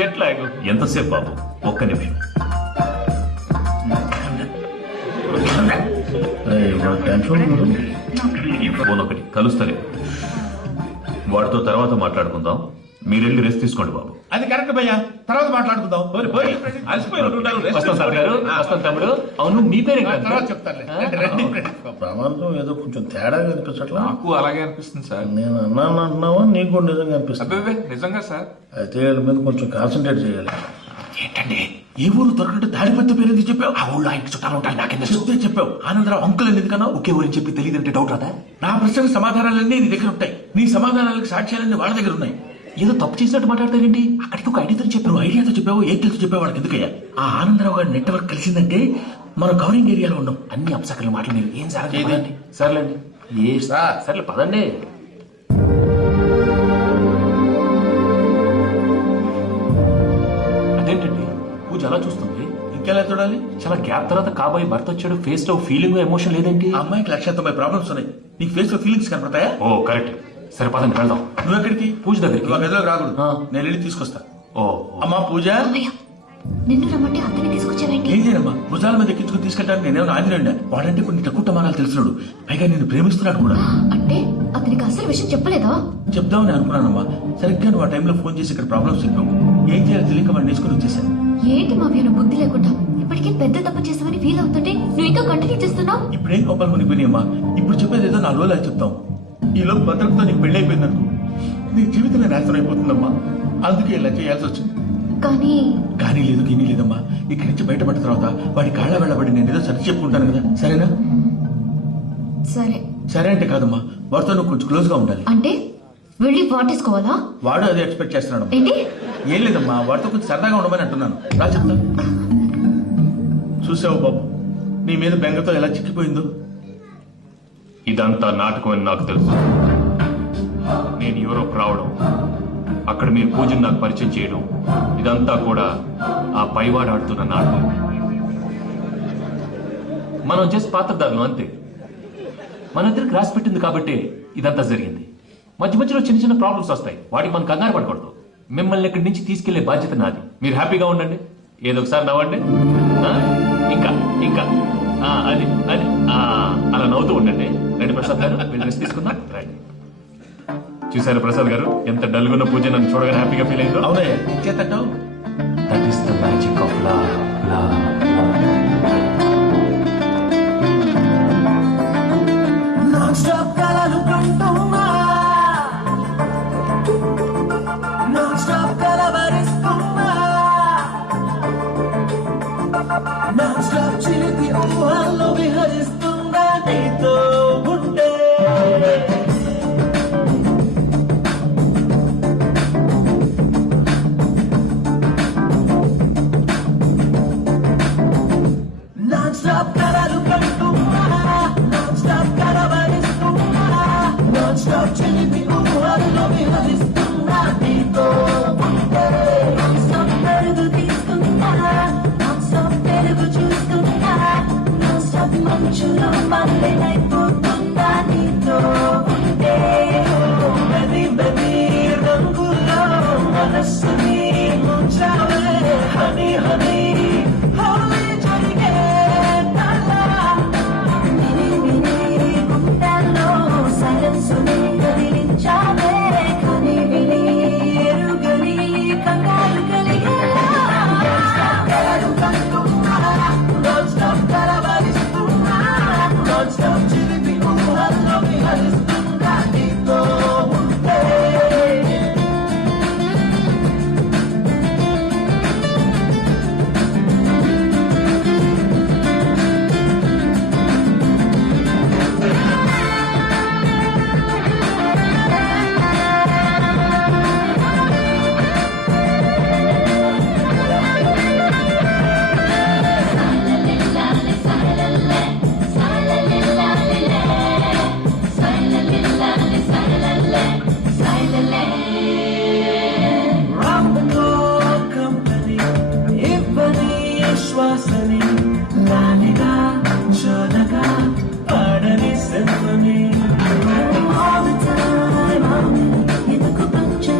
Jet lag. ఎంతసేపు బాబు? ఒక్క నిమిషం. ఫోన్ ఒకటి కలుస్తలే. వాడితో తర్వాత మాట్లాడుకుందాం. మీరెళ్ళి రెస్ట్ తీసుకోండి బాబు. అది కరెక్ట్ భయ్యా, తర్వాత మాట్లాడుకుందాం. వస్తాం సార్ గారు, వస్తాం తమ్ముడు. అవును మీ పేరు తర్వాత చెప్తాను. ప్రమాదం ఏదో కొంచెం తేడా అనిపించట్లా. నాకు అలాగే అనిపిస్తుంది సార్. నేను అన్నాను అంటున్నావా, నీకు కూడా నిజంగా అనిపిస్తుంది? అబ్బే నిజంగా సార్. అయితే వీళ్ళ మీద కొంచెం కాన్సన్ట్రేట్ చేయాలి. ఏంటండి ఏ ఊరు దొరకట్టు తాడిపత్రి పేరు ఎందుకు చెప్పావు? ఆ ఊళ్ళో ఆయనకి చుట్టాలు ఉంటాయి, నాకెంత చెప్తే చెప్పావు. ఆనందరావు అంకుల్ ఎందుకన్నా ఒకే ఊరిని చెప్పి తెలియదంటే డౌట్ రాదా? నా ప్రశ్నకు సమాధానాలన్నీ నీ దగ్గర ఉంటాయి, నీ సమాధానాలకు సాక్ష్యాలన్నీ వాళ్ళ దగ్గర ఉన్నాయి. ఏదో తప్పు చేసినట్టు మాట్లాడతారేంటి? అక్కడికి ఒక ఐడియాతో చెప్పావు. ఐడియాతో చెప్పావు, ఎయిర్టెల్తో చెప్పావు. వాళ్ళకి ఎందుకయ్యా? ఆ ఆనందరావు గారి నెట్వర్క్ కలిసిందంటే మనం కవరింగ్ ఏరియాలో ఉన్నాం. అన్ని అప్సకర్ల మాటలు మీరు ఏం సాగండి. సర్లేండి, ఏ సర్లే పదండి. అదేంటండి పూజ అలా చూస్తుంది? ఇంకెలా చూడాలి? చాలా గ్యాప్ తర్వాత కాబోయే భర్త వచ్చాడు, ఫేస్ లో ఫీలింగ్ ఎమోషన్ లేదేంటి? ఆ అమ్మాయికి 1,90,000 ప్రాబ్లమ్స్ ఉన్నాయి, నీకు ఫేస్ లో ఫీలింగ్స్ కనపడతాయా? ఓ కరెక్ట్. సరే పదండి వెళ్దాం. నువ్వు ఎక్కడికి? పూజ దగ్గరికి. నువ్వు ఆ గదిలోకి రాకూడదు, ఆ. నేను వెళ్ళి తీసుకొస్తా. ఓ అమ్మా పూజ, నిన్ను రమ్మంటే అతన్ని తీసుకొచ్చావేంటి? ఏం చేయనమ్మా, భుజాల మీద ఎక్కించుకుని తీసుకెళ్ళడానికి నేనేమో ఆంజనేయుడా? వాడంటే కొన్ని తక్కువ టమానాలు తెలిసినాడు, పైగా నేను ప్రేమిస్తున్నాడు కూడా. అంటే అతనికి అసలు విషయం చెప్పలేదా? చెప్దామని అనుకున్నానమ్మా, సరిగ్గా నువ్వు ఆ టైంలో ఫోన్ చేసి ఇక్కడ ప్రాబ్లమ్స్ చెప్పావు. ఏం చేయాలి తెలియక వాడిని నేర్చుకుని వచ్చేసాను. ఏంటి మా వీరు బుద్ధి లేకుండా ఇప్పటికే పెద్ద తప్పు చేసామని ఫీల్ అవుతుంటే నువ్వు ఇంకా కంటిన్యూ చేస్తున్నావు? ఇప్పుడేం కోపాలు మునిపోయినాయమ్మా, ఇప్పుడు చెప్పేది ఏదో 4 రోజులు చెప్తాం. ఈ లోపు భద్రతతో నీకు పెళ్లి అయిపోయిందనుకో, నీ జీవితమే నాశనం అయిపోతుందమ్మా. అందుకే ఇలా చేయాల్సి వచ్చింది. కానీ లేదు గిని లేదమ్మా, ఇక్కడి నుంచి బయటపడ్డ తర్వాత వాడి కాళ్ళ వెళ్ళబడి నేను ఏదో సరి చెప్పుకుంటాను కదా, సరేనా? సరే. సరే అంటే కాదమ్మా, వాడితో నువ్వు కొంచెం క్లోజ్ గా ఉండాలి. అంటే వెళ్ళి వాటేసుకోవాలా? వాడు అదే ఎక్స్పెక్ట్ చేస్తున్నాడు. ఏంటి? ఏం లేదమ్మా, వాడితో కొంచెం సరదాగా ఉండమని అంటున్నాను. రా చెప్తా. చూసావు బాబు, నీ మీద బెంగతో ఎలా చిక్కిపోయిందో. ఇదంతా నాటకం అని నాకు తెలుసు. నేను యూరోప్ రావడం, అక్కడ మీరు పూజను నాకు పరిచయం చేయడం, ఇదంతా కూడా ఆ పైవాడు ఆడుతున్న నాటకం. మనం జస్ట్ పాత్రదారులు అంతే. మన ఇద్దరికి రాసి పెట్టింది కాబట్టి ఇదంతా జరిగింది. మధ్య మధ్యలో చిన్న చిన్న ప్రాబ్లమ్స్ వస్తాయి, వాటికి మనం కంగారు పడకూడదు. మిమ్మల్ని ఇక్కడి నుంచి తీసుకెళ్లే బాధ్యత నాది. మీరు హ్యాపీగా ఉండండి, ఏదో ఒకసారి నవ్వండి. ఇంకా ఇంకా అది అది అలా నవ్వుతూ ఉండండి. రండి ప్రసాద్ గారు, వెళ్ళి రెస్ట్ తీసుకుందాం. రైట్. చూసారు ప్రసాద్ గారు, ఎంత డల్గున్న పూజ నన్ను చూడగానే హ్యాపీగా ఫీల్ అయిందో. అవునయ్యా, ఇచ్చేతట్టావు.